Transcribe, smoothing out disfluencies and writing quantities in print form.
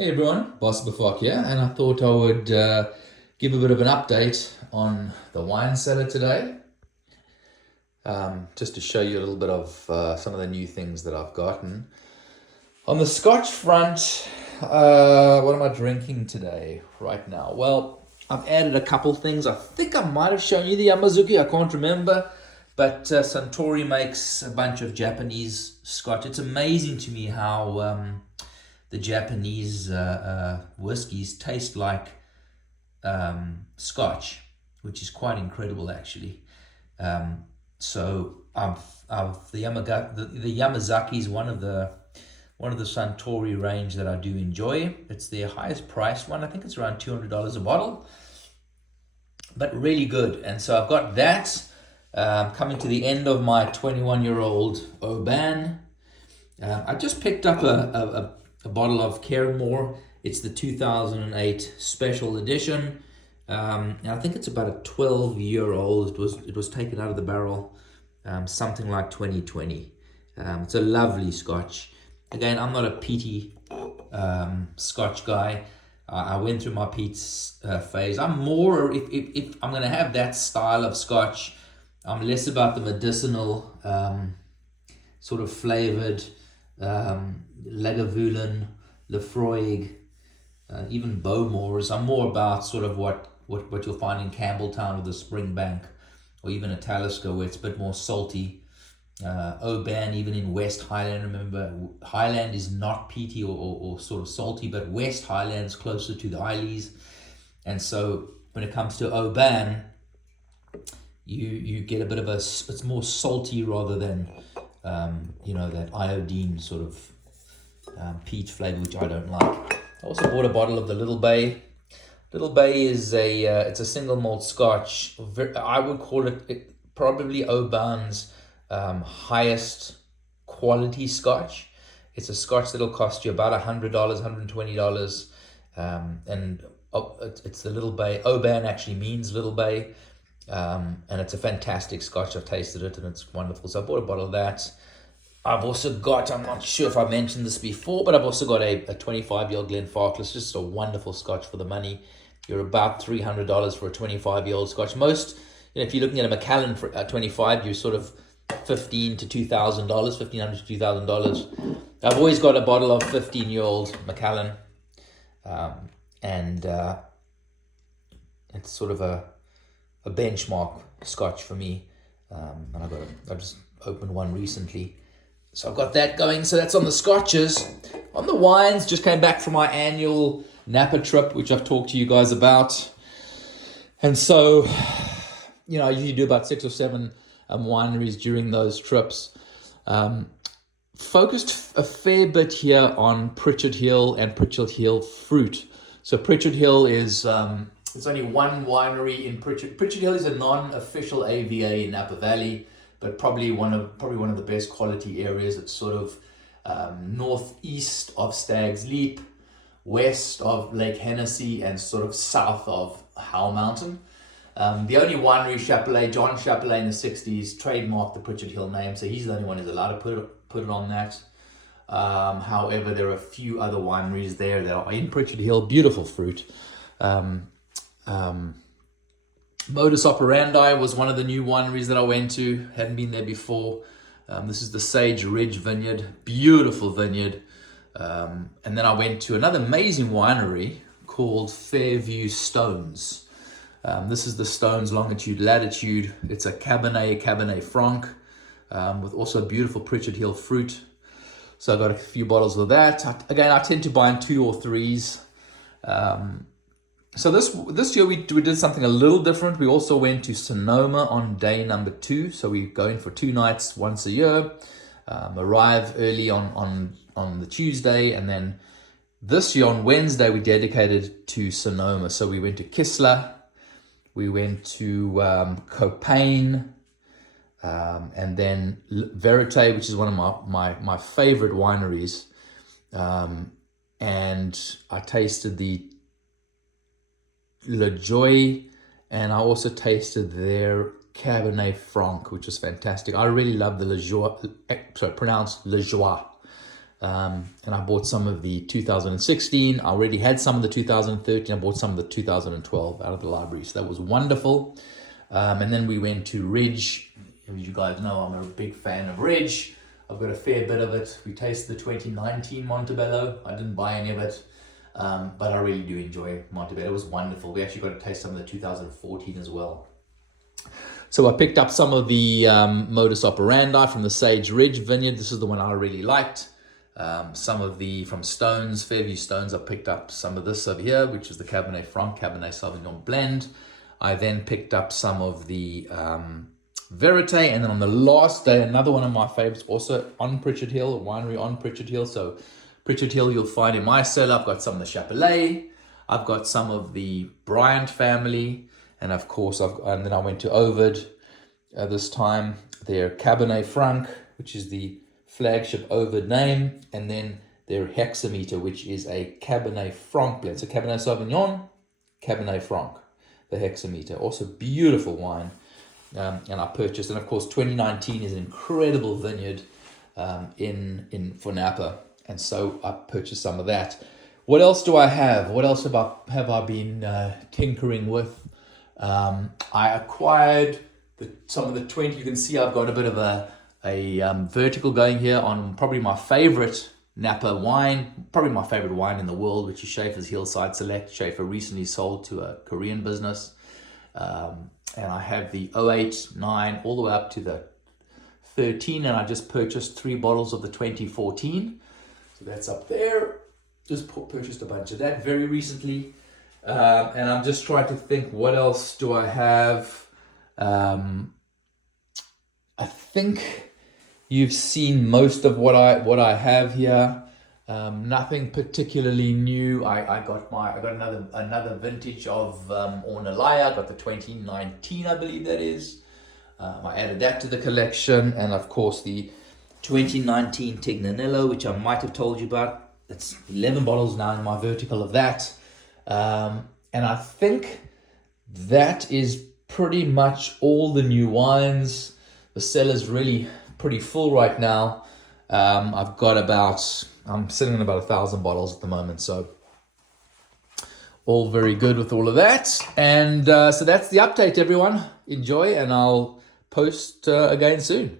Hey everyone, Boss Bafok here, and I thought I would give a bit of an update on the wine cellar today, just to show you a little bit of some of the new things that I've gotten. On the Scotch front, what am I drinking today, right now? Well, I've added a couple things. I think I might have shown you the Yamazuki, I can't remember, but Suntory makes a bunch of Japanese Scotch. It's amazing to me how the Japanese whiskies taste like Scotch, which is quite incredible actually. So I've the Yamazaki is one of the Suntory range that I do enjoy. It's their highest priced one. I think it's around $200 a bottle, but really good. And so I've got that coming to the end of my 21-year-old Oban. I just picked up a bottle of Cairnmore. It's the 2008 special edition, and I think it's about a 12-year-old. It was taken out of the barrel, something like 2020. It's a lovely Scotch. Again, I'm not a peaty Scotch guy. I went through my peat phase. I'm more, if I'm going to have that style of Scotch, I'm less about the medicinal sort of flavored Lagavulin, Lefroy, even Bowmores. I'm more about sort of what you'll find in Campbelltown or the Springbank, or even a Talisker, where it's a bit more salty. Oban, even in West Highland. Remember, Highland is not peaty or sort of salty, but West Highland's closer to the Isleys. And so when it comes to Oban, you get a bit of it's more salty rather than that iodine sort of peat flavor, which I don't like. I also bought a bottle of the Little Bay. Little Bay is it's a single malt Scotch. I would call it probably Oban's highest quality Scotch. It's a Scotch that'll cost you about $100, $120, and it's the Little Bay. Oban actually means Little Bay, and it's a fantastic Scotch. I've tasted it and it's wonderful. So I bought a bottle of that. I've also got, I'm not sure if I mentioned this before, but I've also got a 25-year-old Glenfarclas, just a wonderful Scotch for the money. You're about $300 for a 25-year-old Scotch. Most, if you're looking at a Macallan for 25, you're sort of $1,500 to $2,000. I've always got a bottle of 15-year-old Macallan, and it's sort of a benchmark Scotch for me. And I just opened one recently. So I've got that going. So that's on the Scotches. On the wines, just came back from my annual Napa trip, which I've talked to you guys about. And so, I usually do about 6 or 7 wineries during those trips. Focused a fair bit here on Pritchard Hill and Pritchard Hill fruit. So Pritchard Hill is, there's only one winery in Pritchard. Pritchard Hill is a non-official AVA in Napa Valley, but probably one of the best quality areas. It's sort of northeast of Stag's Leap, west of Lake Hennessy, and sort of south of Howell Mountain. The only winery, John Chapelet in the 60s, trademarked the Pritchard Hill name, so he's the only one who's allowed to put it on that. However, there are a few other wineries there that are in Pritchard Hill. Beautiful fruit. Modus Operandi was one of the new wineries that I went to. Hadn't been there before. This is the Sage Ridge Vineyard. Beautiful vineyard. And then I went to another amazing winery called Fairview Stones. This is the Stones Longitude Latitude. It's a Cabernet Franc, with also beautiful Pritchard Hill fruit. So I got a few bottles of that. I tend to buy in 2 or 3s. So this year we did something a little different. We also went to Sonoma on day number 2. So we go in for 2 nights once a year. Arrive early on the Tuesday, and then this year on Wednesday we dedicated to Sonoma. So we went to Kistler, we went to Copain, and then Verite, which is one of my favorite wineries. And I tasted the La Joy, and I also tasted their Cabernet Franc, which was fantastic. I really love the La Joie, pronounced La Joie. And I bought some of the 2016. I already had some of the 2013. I bought some of the 2012 out of the library. So that was wonderful. And then we went to Ridge. As you guys know, I'm a big fan of Ridge. I've got a fair bit of it. We tasted the 2019 Montebello. I didn't buy any of it, but I really do enjoy Montebello. It was wonderful. We actually got to taste some of the 2014 as well. So I picked up some of the modus operandi from the Sage Ridge vineyard. This is the one I really liked. Some of the from Stones, Fairview Stones, I picked up some of this over here, which is the Cabernet Franc, Cabernet Sauvignon blend. I then picked up some of the Verite, and then on the last day, another one of my favorites, also on Pritchard Hill, a winery on Pritchard Hill. So Pritchard Hill you'll find in my cellar. I've got some of the Chapelet, I've got some of the Bryant family, and of course, and then I went to Ovid this time, their Cabernet Franc, which is the flagship Ovid name, and then their Hexameter, which is a Cabernet Franc blend. So Cabernet Sauvignon, Cabernet Franc, the Hexameter. Also beautiful wine. And I purchased, and of course 2019 is an incredible vineyard for Napa, and so I purchased some of that. What else do I have? What else have I been tinkering with? I acquired some of the 20. You can see I've got a bit of a vertical going here on probably my favorite Napa wine, probably my favorite wine in the world, which is Schaefer's Hillside Select. Schaefer recently sold to a Korean business. And I have the 08, 9, all the way up to the 13, and I just purchased 3 bottles of the 2014. So that's up there. Just purchased a bunch of that very recently. And I'm just trying to think, what else do I have? I think you've seen most of what I have here. Nothing particularly new. I got another vintage of Ornellaia. I got the 2019, I believe that is. I added that to the collection, and of course the 2019 Tignanello, which I might have told you about. It's 11 bottles now in my vertical of that, and I think that is pretty much all the new wines. The cellar's really pretty full right now. I'm sitting on about 1,000 bottles at the moment, so all very good with all of that. And so that's the update, everyone. Enjoy, and I'll post again soon.